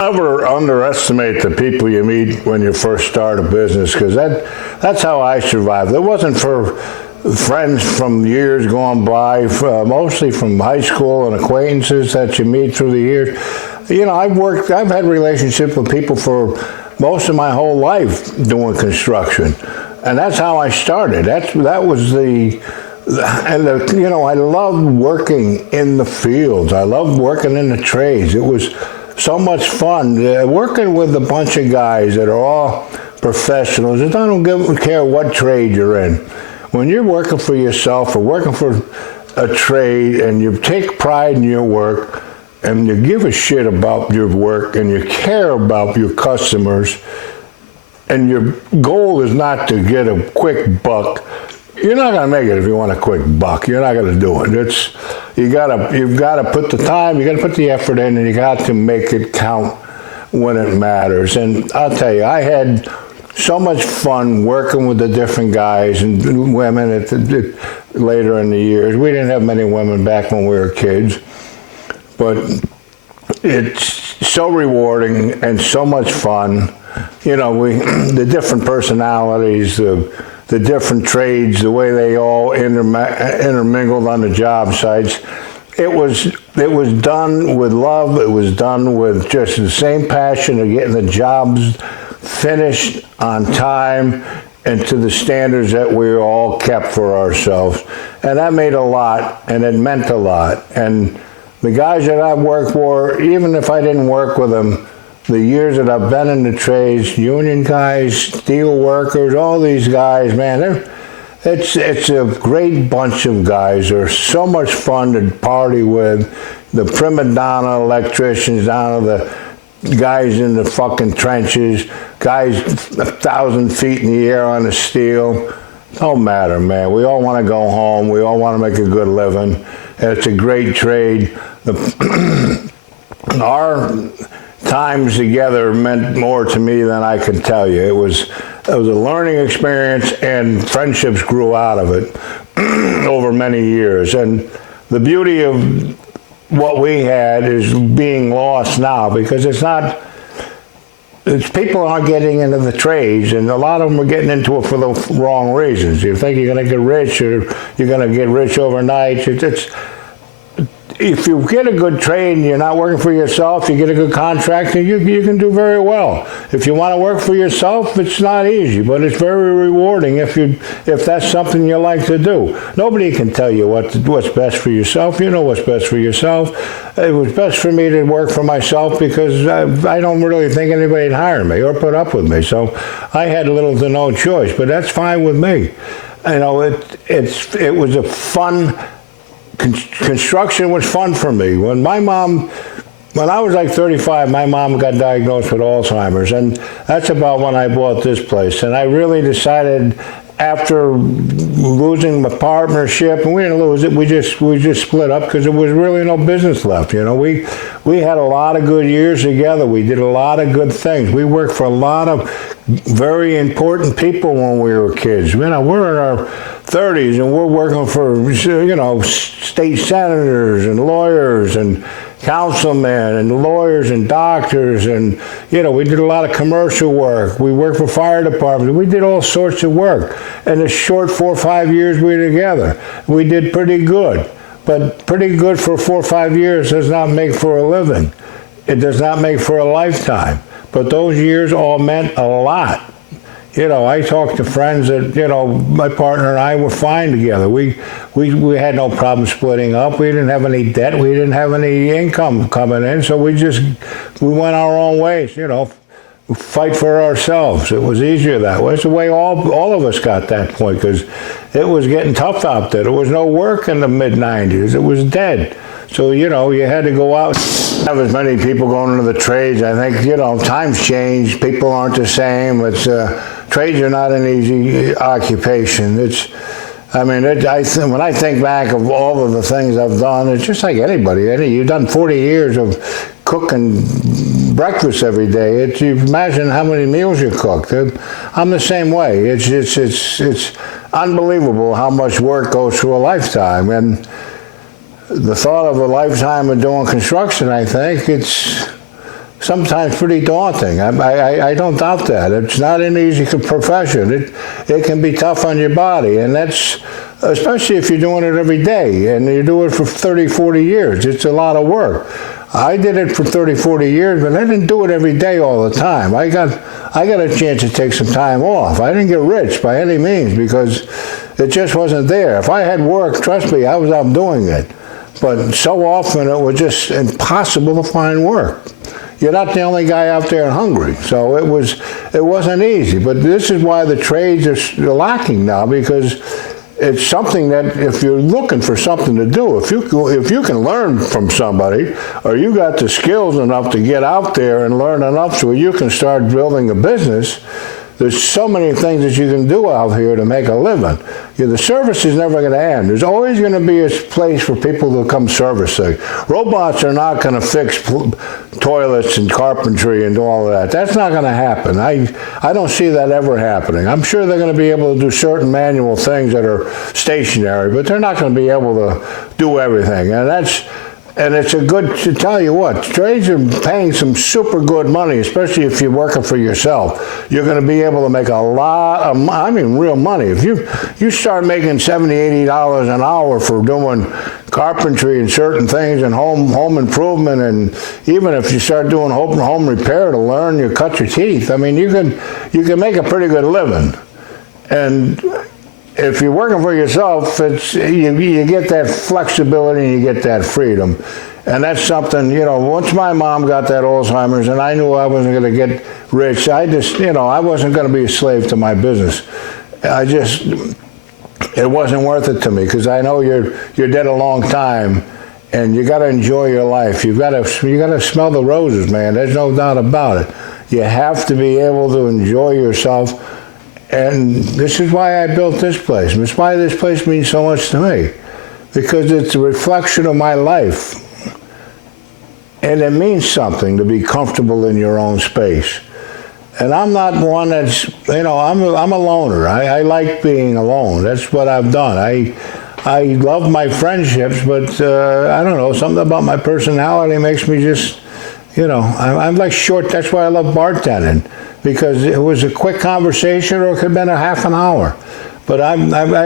Never underestimate the people you meet when you first start a business, because that's how I survived. It wasn't for friends from years gone by, mostly from high school and acquaintances that you meet through the years. You know, I've had relationships with people for most of my whole life doing construction, and that's how I started. That was you know, I loved working in the fields. I loved working in the trades. It was so much fun working with a bunch of guys that are all professionals. I don't care what trade you're in. When you're working for yourself or working for a trade and you take pride in your work and you give a shit about your work and you care about your customers and your goal is not to get a quick buck, you're not going to make it if you want a quick buck. You're not going to do it. You've got to put the time, you got to put the effort in, and you got to make it count when it matters. And I'll tell you, I had so much fun working with the different guys and women later in the years. We didn't have many women back when we were kids, but it's so rewarding and so much fun. You know, the different personalities, the different trades, the way they all intermingled on the job sites. It was done with love. It was done with just the same passion of getting the jobs finished on time and to the standards that we all kept for ourselves. And that made a lot, and it meant a lot. And the guys that I've worked for, even if I didn't work with them, the years that I've been in the trades, union guys, steel workers, all these guys, man, it's a great bunch of guys. They're so much fun to party with. The prima donna electricians down to the guys in the fucking trenches, guys 1,000 feet in the air on the steel. Don't matter, man. We all want to go home. We all want to make a good living. It's a great trade. Our times together meant more to me than I can tell you. It was a learning experience, and friendships grew out of it over many years. And the beauty of what we had is being lost now, because people aren't getting into the trades, and a lot of them are getting into it for the wrong reasons. You think you're going to get rich, or you're going to get rich overnight. If you get a good trade and you're not working for yourself, you get a good contract, and you can do very well. If you want to work for yourself, it's not easy, but it's very rewarding if that's something you like to do. Nobody can tell you what's best for yourself. You know what's best for yourself. It was best for me to work for myself because I don't really think anybody'd hire me or put up with me. So I had little to no choice, but that's fine with me. You know, it was a fun. Construction was fun for me. When I was like 35, my mom got diagnosed with Alzheimer's, and that's about when I bought this place. And I really decided, after losing my partnership, and we didn't lose it, we just split up because there was really no business left. You know, we had a lot of good years together. We did a lot of good things. We worked for a lot of very important people when we were kids. You know, we're in our 30s and we're working for, you know, state senators and lawyers and councilmen and lawyers and doctors, and, you know, we did a lot of commercial work. We worked for fire departments. We did all sorts of work. In the short 4 or 5 years we were together, we did pretty good. But pretty good for 4 or 5 years does not make for a living. It does not make for a lifetime. But those years all meant a lot. You know, I talked to friends that, you know, my partner and I were fine together. We had no problem splitting up. We didn't have any debt. We didn't have any income coming in. So we went our own ways, you know, fight for ourselves. It was easier that way. It's the way all of us got that point, because it was getting tough out there. There was no work in the mid-90s. It was dead. So, you know, you had to go out. Have as many people going into the trades. I think, you know, times change. People aren't the same. Trades are not an easy occupation. When I think back of all of the things I've done, it's just like anybody. You've done 40 years of cooking breakfast every day. You imagine how many meals you cooked. I'm the same way. It's unbelievable how much work goes through a lifetime. And the thought of a lifetime of doing construction, I think, sometimes pretty daunting. I don't doubt that. It's not an easy profession. It can be tough on your body, and that's, especially if you're doing it every day, and you do it for 30, 40 years. It's a lot of work. I did it for 30, 40 years, but I didn't do it every day all the time. I got a chance to take some time off. I didn't get rich by any means because it just wasn't there. If I had work, trust me, I was out doing it. But so often it was just impossible to find work. You're not the only guy out there hungry, so it wasn't easy. But this is why the trades are lacking now, because it's something that if you're looking for something to do, if you can learn from somebody, or you got the skills enough to get out there and learn enough so you can start building a business, there's so many things that you can do out here to make a living. The service is never going to end. There's always going to be a place for people to come servicing. Robots are not going to fix toilets and carpentry and do all of that. That's not going to happen. I don't see that ever happening. I'm sure they're going to be able to do certain manual things that are stationary, but they're not going to be able to do everything. And it's a good, to tell you what, trades are paying some super good money, especially if you're working for yourself. You're going to be able to make a lot of, I mean, real money. If you start making $70, $80 an hour for doing carpentry and certain things and home improvement, and even if you start doing home repair to learn, you cut your teeth. I mean, you can make a pretty good living. And if you're working for yourself, you get that flexibility and you get that freedom. And that's something, once my mom got that Alzheimer's and I knew I wasn't going to get rich, I wasn't going to be a slave to my business. It wasn't worth it to me, because I know you're dead a long time and you got to enjoy your life. You got to smell the roses, man. There's no doubt about it. You have to be able to enjoy yourself. And this is why I built this place. It's why this place means so much to me, because it's a reflection of my life. And it means something to be comfortable in your own space. And I'm not one that's, I'm a loner. I like being alone. That's what I've done. I love my friendships, but I don't know, something about my personality makes me just, I'm like short. That's why I love bartending, because it was a quick conversation, or it could have been a half an hour. But I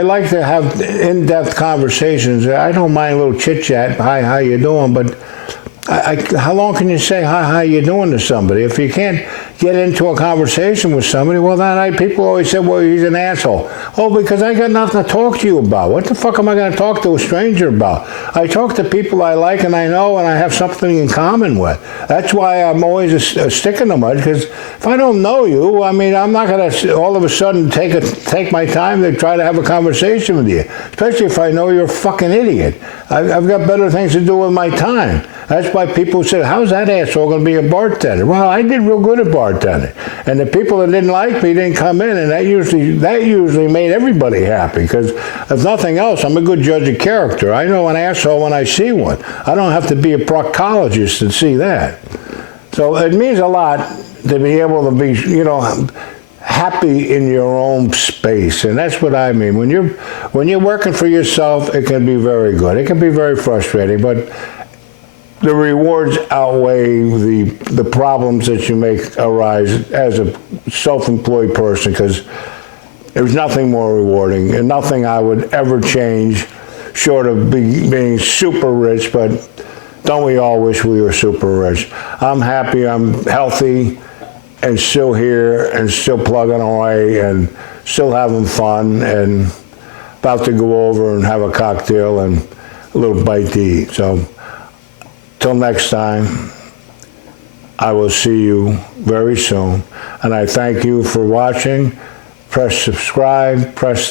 like to have in-depth conversations. I don't mind a little chit-chat, hi, how you doing? But how long can you say hi, how you doing to somebody? If you can't get into a conversation with somebody, well, then people always say, well, he's an asshole. Oh, because I got nothing to talk to you about. What the fuck am I going to talk to a stranger about? I talk to people I like and I know and I have something in common with. That's why I'm always a stick in the mud, because if I don't know you, I'm not going to all of a sudden take my time to try to have a conversation with you, especially if I know you're a fucking idiot. I've got better things to do with my time. That's why people say, how's that asshole going to be a bartender? Well, I did real good at bartending. And the people that didn't like me didn't come in, and that usually made everybody happy, because if nothing else, I'm a good judge of character. I know an asshole when I see one. I don't have to be a proctologist to see that. So it means a lot to be able to be, happy in your own space. And that's what I mean. When you're working for yourself, it can be very good. It can be very frustrating, but the rewards outweigh the problems that you make arise as a self-employed person, because there's nothing more rewarding and nothing I would ever change, short of being super rich. But don't we all wish we were super rich? I'm happy, I'm healthy, and still here, and still plugging away, and still having fun, and about to go over and have a cocktail and a little bite to eat. So till next time, I will see you very soon. And I thank you for watching. Press subscribe, press